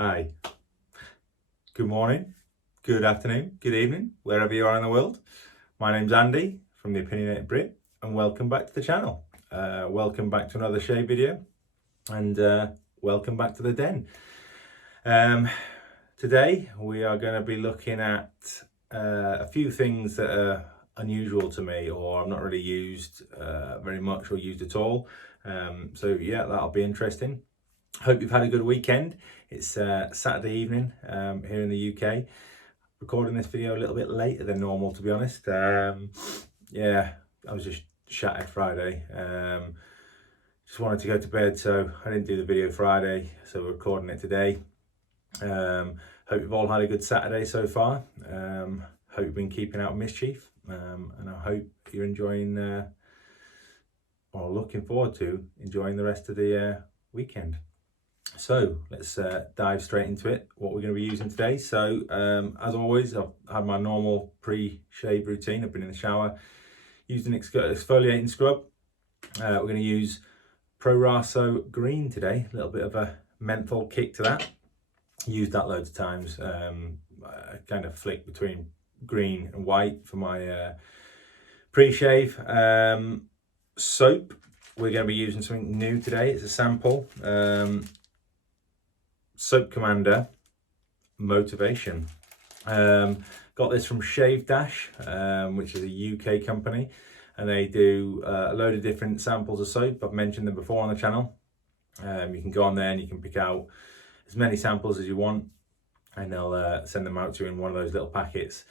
Hi, good morning, good afternoon, good evening, wherever you are in the world. My name's Andy from the Opinionated Brit, and welcome back to the channel. Welcome back to another shave video, and welcome back to the den. Today we are going to be looking at a few things that are unusual to me, or I've not really used very much or used at all. So yeah, that'll be interesting. Hope you've had a good weekend. It's Saturday evening here in the UK. Recording this video a little bit later than normal, to be honest. Yeah, I was just shattered Friday. Just wanted to go to bed, so I didn't do the video Friday, so we're recording it today. Hope you've all had a good Saturday so far. Hope you've been keeping out of mischief, and I hope you're enjoying or looking forward to enjoying the rest of the weekend. So let's dive straight into it, what we're going to be using today. So as always, I've had my normal pre-shave routine. I've been in the shower, used an exfoliating scrub. We're going to use Proraso green today, a little bit of a menthol kick to that. Used that loads of times. I kind of flick between green and white for my pre-shave. Soap, we're going to be using something new today. It's a sample. Soap Commander Motivation. Got this from Shave Dash, which is a UK company, and they do a load of different samples of soap. I've mentioned them before on the channel. You can go on there and you can pick out as many samples as you want, and they'll send them out to you in one of those little packets.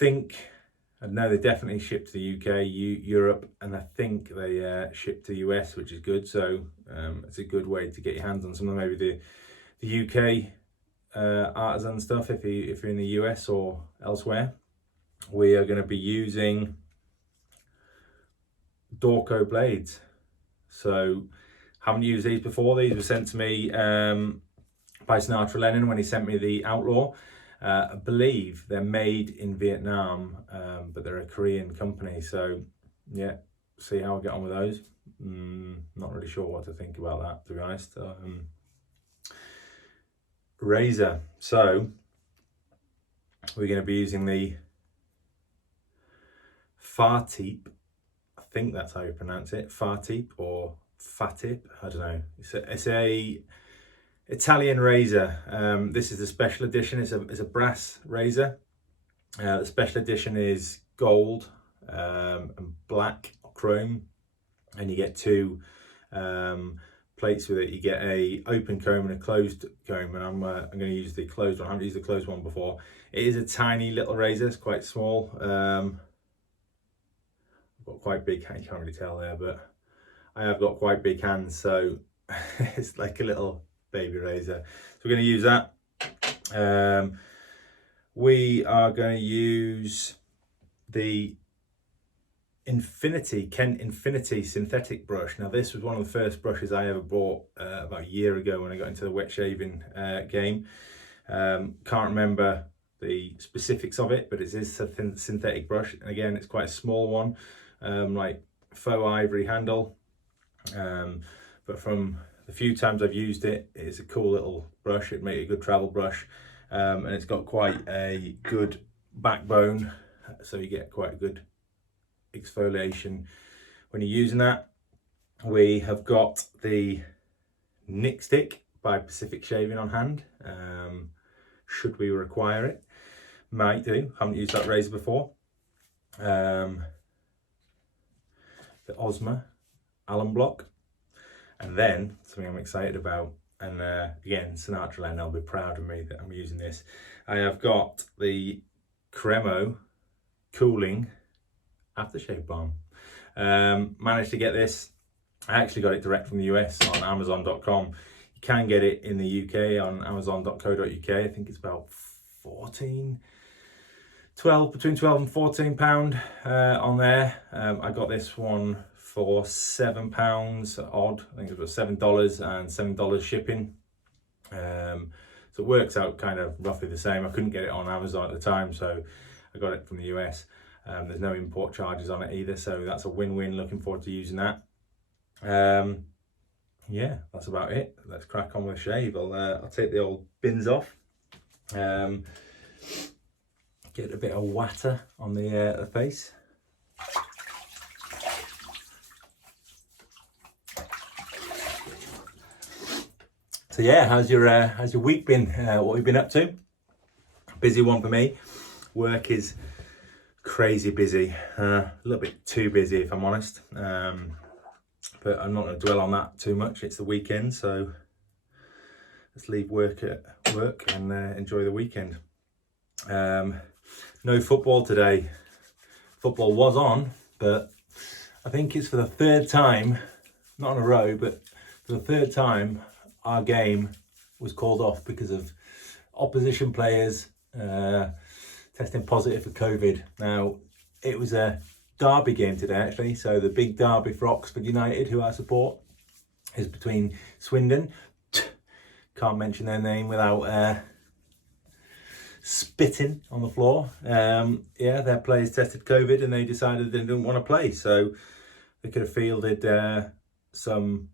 I know they definitely ship to the UK, Europe, and I think they ship to the US, which is good. So it's a good way to get your hands on some of maybe the UK artisan stuff if you're in the US or elsewhere. We are going to be using Dorco Blades. So haven't used these before. These were sent to me by Sinatra Lennon when he sent me the Outlaw. I believe they're made in Vietnam, but they're a Korean company. So yeah, see how I get on with those. Not really sure what to think about that, to be honest. Razor. So we're going to be using the Fatip. I think that's how you pronounce it. Fatip or Fatip. I don't know. It's a Italian razor. This is the special edition. It's a brass razor. The special edition is gold and black or chrome, and you get two plates with it. You get a open comb and a closed comb, and I'm going to use the closed one. I haven't used the closed one before. It is a tiny little razor. It's quite small. I've got quite big hands. You can't really tell there, but I have got quite big hands, so it's like a little baby razor. So we're going to use that. We are going to use the Infinti synthetic brush. Now this was one of the first brushes I ever bought about a year ago when I got into the wet shaving game. Can't remember the specifics of it, but it is a synthetic brush. And again, it's quite a small one, like faux ivory handle. But from the few times I've used it, it's a cool little brush. It makes a good travel brush, and it's got quite a good backbone, so you get quite a good exfoliation when you're using that. We have got the Nick Stick by Pacific Shaving on hand, should we require it. Might do. Haven't used that razor before. The Osma Allen Block, and then something I'm excited about, and again, Sinatra Lennon, I'll be proud of me that I'm using this. I have got the Cremo cooling Aftershave balm. Managed to get this. I actually got it direct from the US on Amazon.com. You can get it in the UK on Amazon.co.uk. I think it's about between 12 and £14 on there. I got this one for £7 odd. I think it was $7 and $7 shipping. So it works out kind of roughly the same. I couldn't get it on Amazon at the time, so I got it from the US. There's no import charges on it either, so that's a win-win. Looking forward to using that. yeah, that's about it. Let's crack on with a shave. I'll take the old bins off. Get a bit of water on the face. So yeah, how's your week been? What have you been up to? Busy one for me. Work is crazy busy. A little bit too busy, if I'm honest. But I'm not going to dwell on that too much. It's the weekend, so let's leave work at work and enjoy the weekend. No football today. Football was on, but I think it's for the third time, not in a row, but for the third time, our game was called off because of opposition players testing positive for COVID. Now, it was a derby game today, actually. So the big derby for Oxford United, who I support, is between Swindon. Can't mention their name without spitting on the floor. Yeah, their players tested COVID and they decided they didn't want to play. So they could have fielded some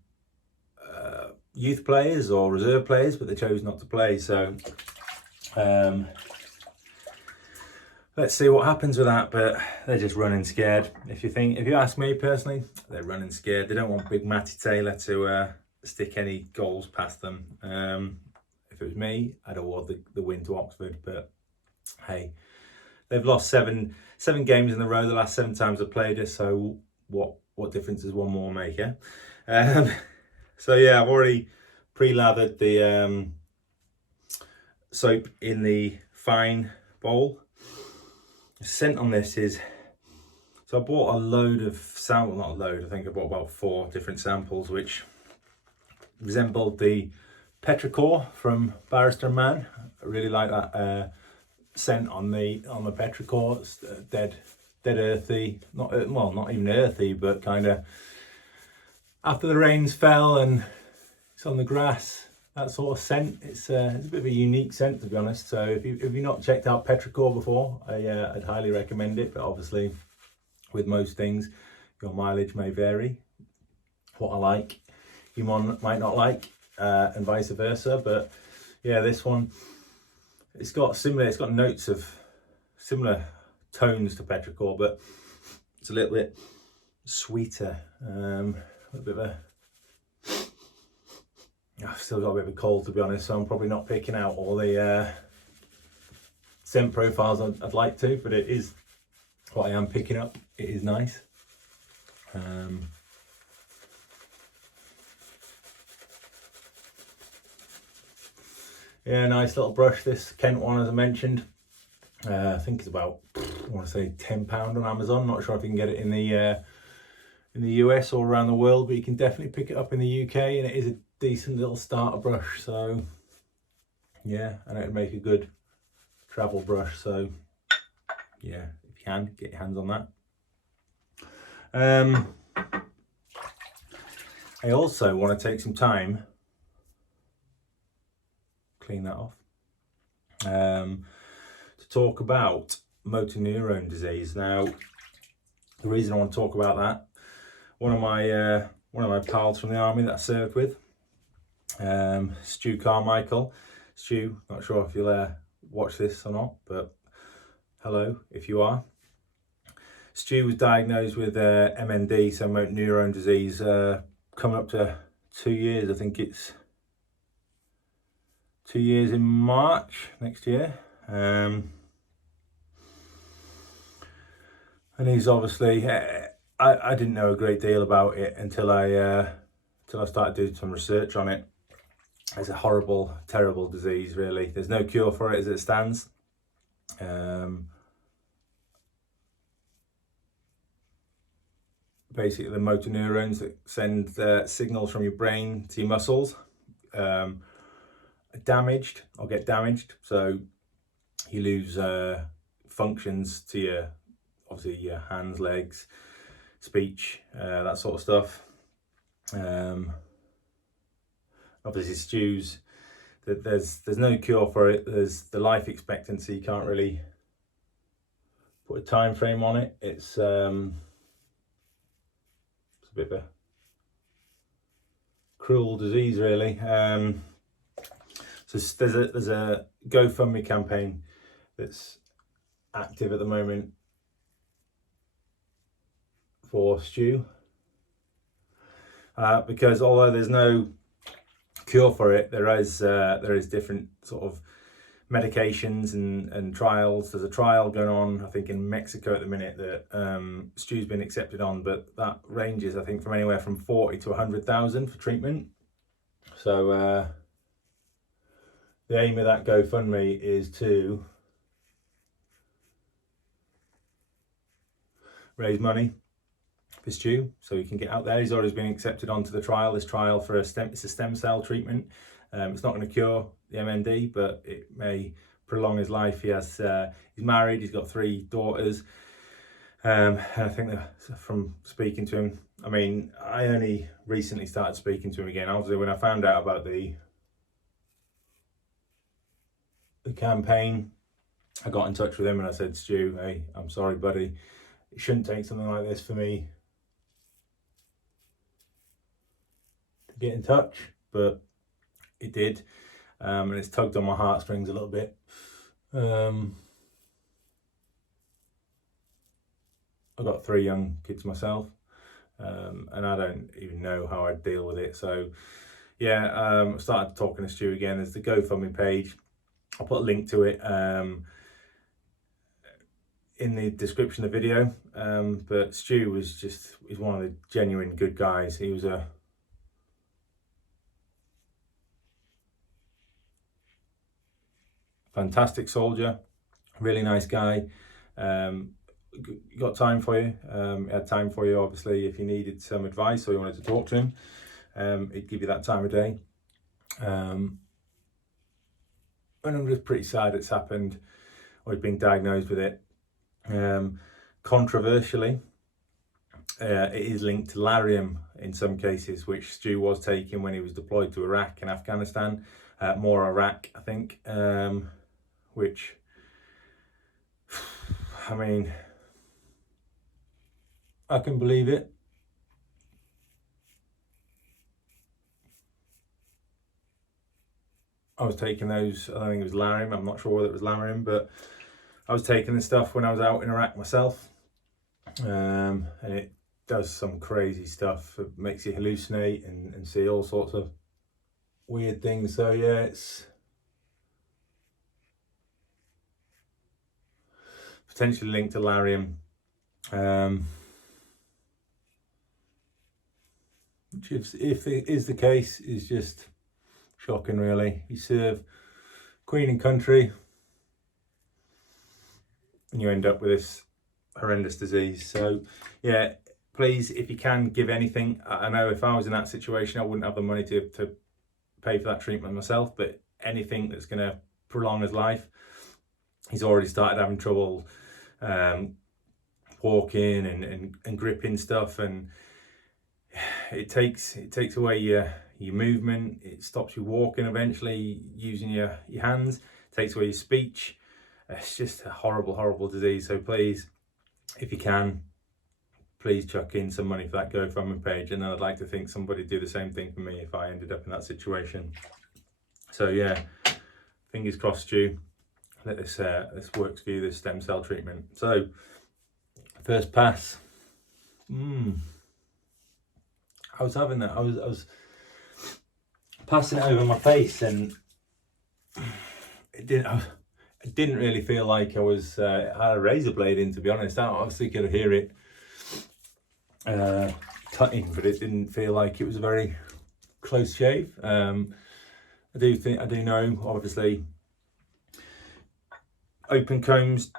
youth players or reserve players, but they chose not to play. So let's see what happens with that. But they're just running scared. If you ask me personally, they're running scared. They don't want big Matty Taylor to stick any goals past them. If it was me, I'd award the win to Oxford. But hey, they've lost seven games in a row the last 7 times they've played us. So what difference does one more make? Yeah. So yeah, I've already pre-lathered the soap in the fine bowl. The scent on this is, so I bought a load of samples, not a load, I think I bought about 4 different samples which resembled the petrichor from Barrister Man. I really like that scent on the petrichor. It's dead earthy, not even earthy, but kind of after the rains fell and it's on the grass, that sort of scent. It's a bit of a unique scent, to be honest. So if you've not checked out petrichor before, I'd highly recommend it. But obviously, with most things, your mileage may vary. What I like, you might not like, and vice versa. But yeah, this one, it's got notes of similar tones to petrichor, but it's a little bit sweeter. A bit of a, I've still got a bit of a cold, to be honest, so I'm probably not picking out all the scent profiles I'd like to, but it is what I am picking up. It is nice. Yeah, nice little brush, this Kent one, as I mentioned. I think it's about, I want to say £10 on Amazon. Not sure if you can get it in the US or around the world, but you can definitely pick it up in the UK, and it is a decent little starter brush. So yeah, and it would make a good travel brush. So yeah, if you can get your hands on that. I also want to take some time, clean that off, to talk about motor neurone disease. Now, the reason I want to talk about that, one of my pals from the army that I served with, Stu Carmichael. Stu, not sure if you'll watch this or not, but hello if you are. Stu was diagnosed with MND, so motor neurone disease, coming up to 2 years. I think it's 2 years in March next year. And he's obviously, I didn't know a great deal about it until I started doing some research on it. It's a horrible, terrible disease, really. There's no cure for it as it stands. Basically, the motor neurons that send signals from your brain to your muscles are damaged or get damaged. So you lose functions to your hands, legs, speech, that sort of stuff. Obviously, Stu's, there's no cure for it. There's the life expectancy, you can't really put a time frame on it. It's a bit of a cruel disease, really. So there's a GoFundMe campaign that's active at the moment for Stu, because although there's no cure for it, there is different sort of medications and trials. There's a trial going on, I think, in Mexico at the minute that Stu's been accepted on, but that ranges, I think, from anywhere from 40 to 100,000 for treatment. So the aim of that GoFundMe is to raise money for Stu so he can get out there. He's already been accepted onto the trial. This trial for it's a stem cell treatment. It's not going to cure the MND, but it may prolong his life. He's married, he's got 3 daughters, and I think that from speaking to him, I mean, I only recently started speaking to him again. Obviously, when I found out about the campaign, I got in touch with him and I said, Stu, hey, I'm sorry, buddy, it shouldn't take something like this for me to get in touch, but it did, and it's tugged on my heartstrings a little bit. I've got 3 young kids myself, and I don't even know how I'd deal with it. So yeah, I started talking to Stu again. There's the GoFundMe page. I'll put a link to it in the description of the video. But Stu he's one of the genuine good guys. He was a fantastic soldier, really nice guy. Got time for you. He had time for you, obviously, if you needed some advice or you wanted to talk to him. He'd give you that time of day. And I'm just pretty sad it's happened, or he's been diagnosed with it. Controversially, it is linked to Lariam in some cases, which Stu was taking when he was deployed to Iraq and Afghanistan, more Iraq, I think, which, I mean, I can believe it. I was taking those, I don't think it was Lariam, I'm not sure whether it was Lariam, but I was taking this stuff when I was out in Iraq myself, and it does some crazy stuff. It makes you hallucinate and see all sorts of weird things. So yeah, it's potentially linked to Lariam, which if it is the case, is just shocking, really. You serve Queen and country, and you end up with this horrendous disease. So yeah, please, if you can, give anything. I know if I was in that situation, I wouldn't have the money to pay for that treatment myself, but anything that's going to prolong his life. He's already started having trouble walking and gripping stuff, and it takes away your movement. It stops you walking eventually, using your hands, takes away your speech. It's just a horrible disease. So please, if you can, please chuck in some money for that GoFundMe page, and then I'd like to think somebody would do the same thing for me if I ended up in that situation. So yeah, fingers crossed, Stu, that this works for you, this stem cell treatment. So first pass, I was having that, I was passing it over my face, and it didn't really feel like I was had a razor blade in, to be honest. I obviously could hear it cutting, but it didn't feel like it was a very close shave. I do know, obviously, open combs,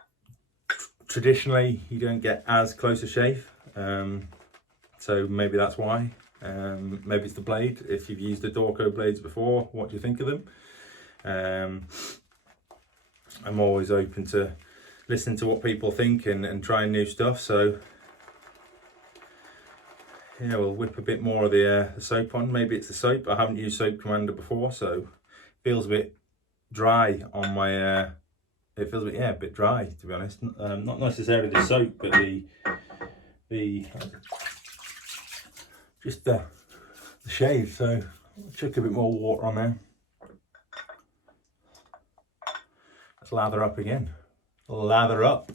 traditionally you don't get as close a shave, so maybe that's why. Maybe it's the blade. If you've used the Dorco Blades before, what do you think of them? I'm always open to listen to what people think and trying new stuff. So yeah, we'll whip a bit more of the soap on. Maybe it's the soap. I haven't used Soap Commander before, so it feels a bit dry on my. It feels a bit dry, to be honest. Not necessarily the soap, but the shave. So Chuck a bit more water on there. Let's lather up again. Lather up.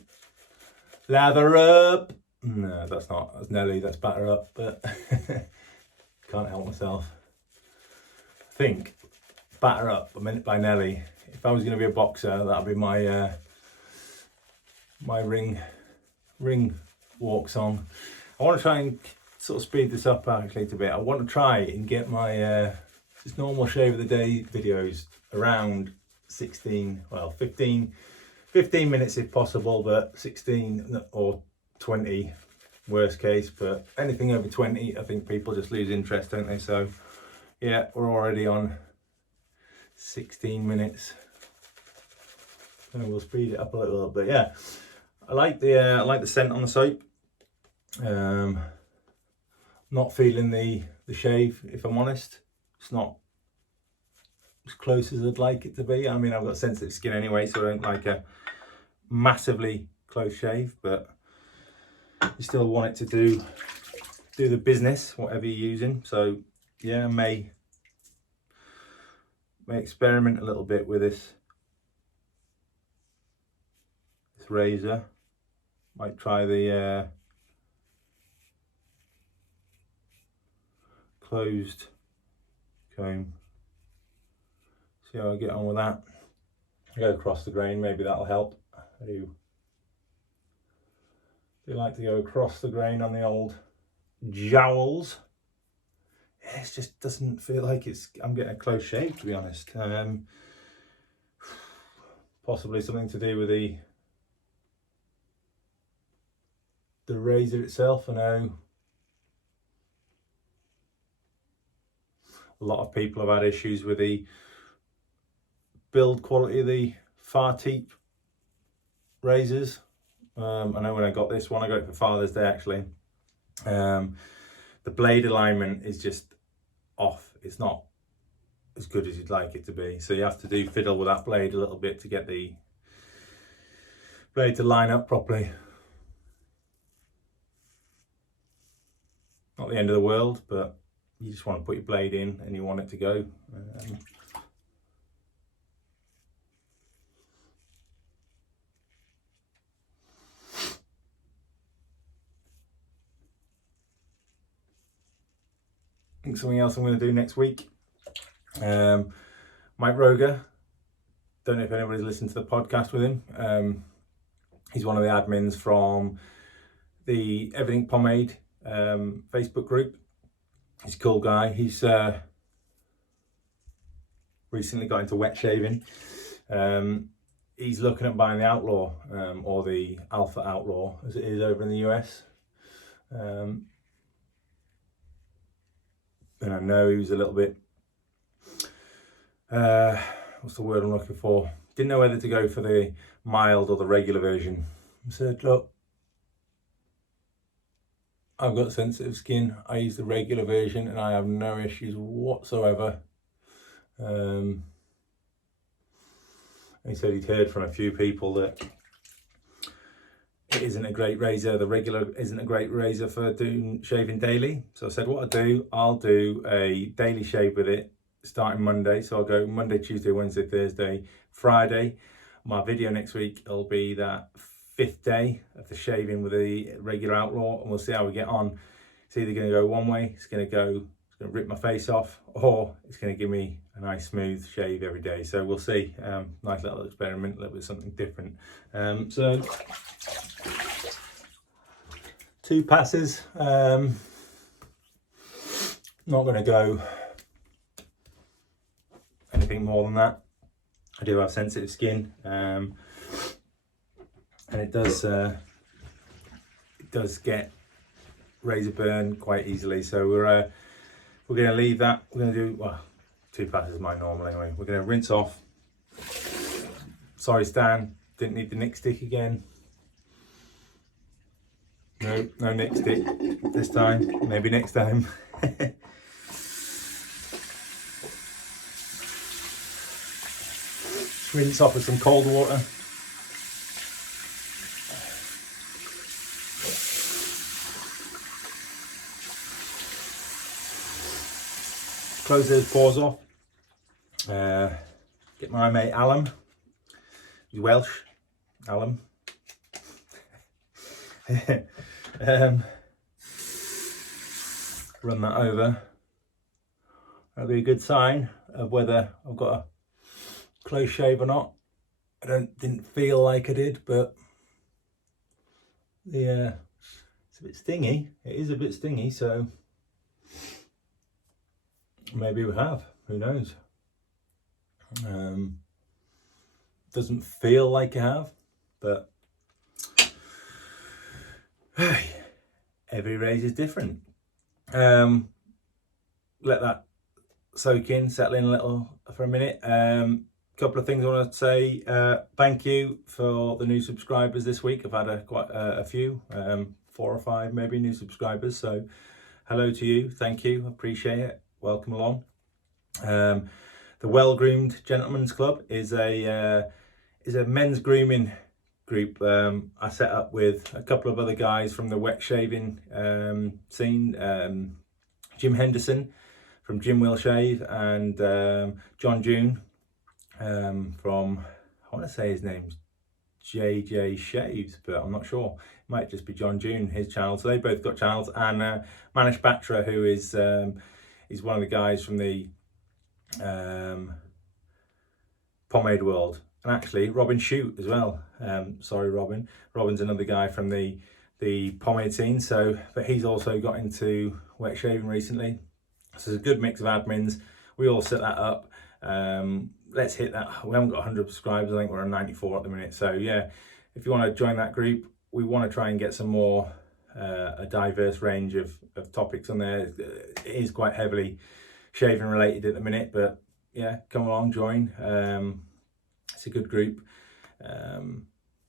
Lather up. No, that's Nelly, that's batter up, but can't help myself. I think batter up, I meant by Nelly. If I was going to be a boxer, that'd be my my ring walk song. I want to try and sort of speed this up actually a bit. I want to try and get my just normal shave of the day videos around 15 minutes if possible, but 16 or 20 worst case, but anything over 20 I think people just lose interest, don't they? So yeah, we're already on 16 minutes, and we'll speed it up a little bit. Yeah, I like the scent on the soap. Not feeling the shave, if I'm honest. It's not as close as I'd like it to be. I mean, I've got sensitive skin anyway, so I don't like a massively close shave, but you still want it to do the business, whatever you're using. So yeah, I may experiment a little bit with this razor. Might try the closed comb. See how I get on with that. I go across the grain, maybe that'll help. I do like to go across the grain on the old jowls. Yeah, it just doesn't feel like I'm getting a close shave, to be honest. Possibly something to do with the razor itself. I know a lot of people have had issues with the build quality of the Fatip razors. I know when I got this one, I got it for Father's Day actually. The blade alignment is just off. It's not as good as you'd like it to be. So you have to fiddle with that blade a little bit to get the blade to line up properly. Not the end of the world, but you just want to put your blade in and you want it to go. I think something else I'm going to do next week. Mike Roger, don't know if anybody's listened to the podcast with him. He's one of the admins from the Everything Pomade Facebook group. He's a cool guy. He's recently got into Wetshaving. He's looking at buying the Outlaw, or the Alpha Outlaw as it is over in the US. And I know he was a little bit, what's the word I'm looking for? Didn't know whether to go for the mild or the regular version. I said, look, I've got sensitive skin. I use the regular version and I have no issues whatsoever. And he said he'd heard from a few people that it isn't a great razor. The regular isn't a great razor for shaving daily. So I said, what I'll do a daily shave with it starting Monday. So I'll go Monday, Tuesday, Wednesday, Thursday, Friday. My video next week will be that 5th day of the shaving with the regular Outlaw, and we'll see how we get on. It's either going to go one way, it's going to rip my face off, or it's going to give me a nice smooth shave every day. So we'll see. Nice little experiment, a little bit something different. So 2 passes. Not going to go anything more than that. I do have sensitive skin, and it does get razor burn quite easily. So we're going to leave that. We're going to do 2 passes is my normal anyway. We're going to rinse off. Sorry, Stan, didn't need the nick stick again. No nick stick this time. Maybe next time. Rinse off with some cold water. close those pores off. Get my mate Alan, he's Welsh, Alan. Run that over. That'll be a good sign of whether I've got a close shave or not. Didn't feel like I did, but yeah, it's a bit stingy. It is a bit stingy, so maybe we have. Who knows? Doesn't feel like I have, but every razor is different. Let that soak in, settle in a little for a minute. Couple of things I want to say. Thank you for the new subscribers this week. I've had quite a few, 4 or 5 maybe new subscribers. So hello to you. Thank you. Appreciate it. Welcome along. The Well Groomed Gentlemen's Club is a men's grooming group I set up with a couple of other guys from the Wetshaving scene. Jim Henderson from Jim Will Shave and John June from, I want to say his name's JJ Shaves, but I'm not sure. It might just be John June, his channel. So they both got channels. And Manish Batra, who is one of the guys from the pomade world. And actually Robin Shoot as well. Sorry, Robin. Robin's another guy from the pomade scene. So, but he's also got into wet shaving recently. So it's a good mix of admins. We all set that up. Let's hit that. We haven't got 100 subscribers. I think we're on 94 at the minute. So yeah, if you want to join that group, we want to try and get some more, a diverse range of topics on there. It is quite heavily shaving related at the minute, but yeah, come along, join. It's a good group.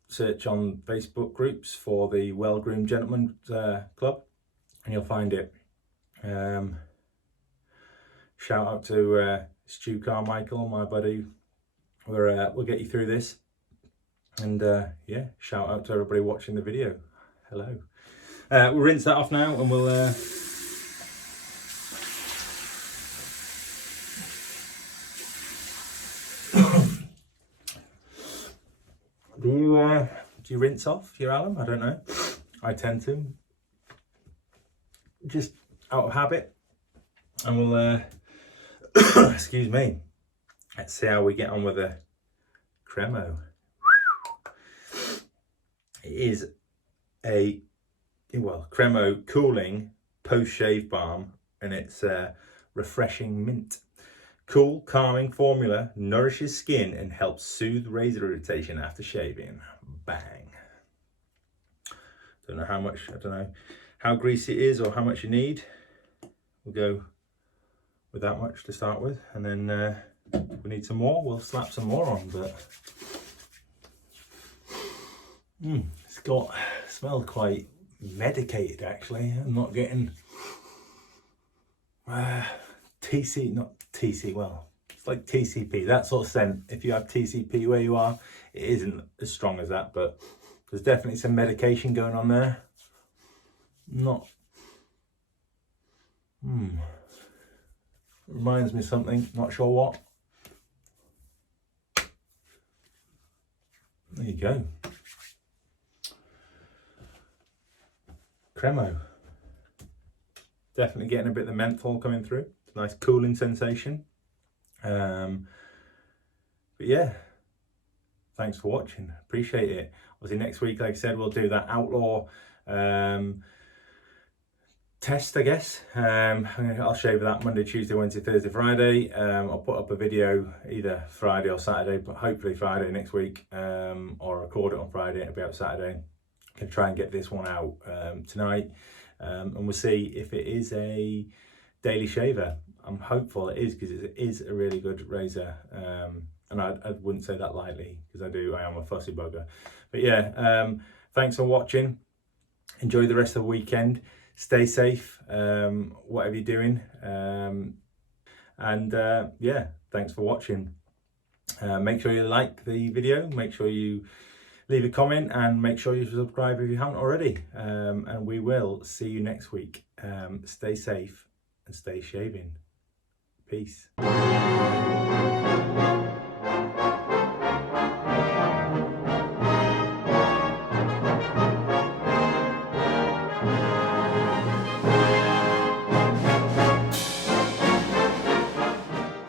Search on Facebook groups for the Well Groomed Gentlemen's Club and you'll find it. Shout out to Stu Carmichael, my buddy. We'll get you through this. And yeah, shout out to everybody watching the video. Hello. We'll rinse that off now and we'll do you rinse off your alum? I don't know. I tend to, just out of habit. And we'll excuse me, let's see how we get on with the Cremo. It is a Cremo cooling post shave balm, and it's refreshing mint. Cool, calming formula nourishes skin and helps soothe razor irritation after shaving. Bang. Don't know how much, I don't know how greasy it is or how much you need. We'll go with that much to start with, and then if we need some more, we'll slap some more on. But it's smelled quite medicated actually. I'm not getting TC, not TC, well, it's like TCP, that sort of scent. If you have TCP where you are, it isn't as strong as that, but there's definitely some medication going on there. Not, reminds me of something, not sure what. There you go. Cremo. Definitely getting a bit of the menthol coming through. Nice cooling sensation. But yeah, thanks for watching. Appreciate it. Obviously next week, like I said, we'll do that outlaw test, I guess. I'll shave that Monday, Tuesday, Wednesday, Thursday, Friday. I'll put up a video either Friday or Saturday, but hopefully Friday next week, or record it on Friday. It'll be out Saturday. Can try and get this one out tonight, and we'll see if it is a daily shaver. I'm hopeful it is, because it is a really good razor, and I wouldn't say that lightly, because I am a fussy bugger. But yeah, thanks for watching. Enjoy the rest of the weekend. Stay safe, whatever you're doing, and yeah, thanks for watching. Make sure you like the video, make sure you leave a comment, and make sure you subscribe if you haven't already, and we will see you next week. Stay safe and stay shaving. Peace.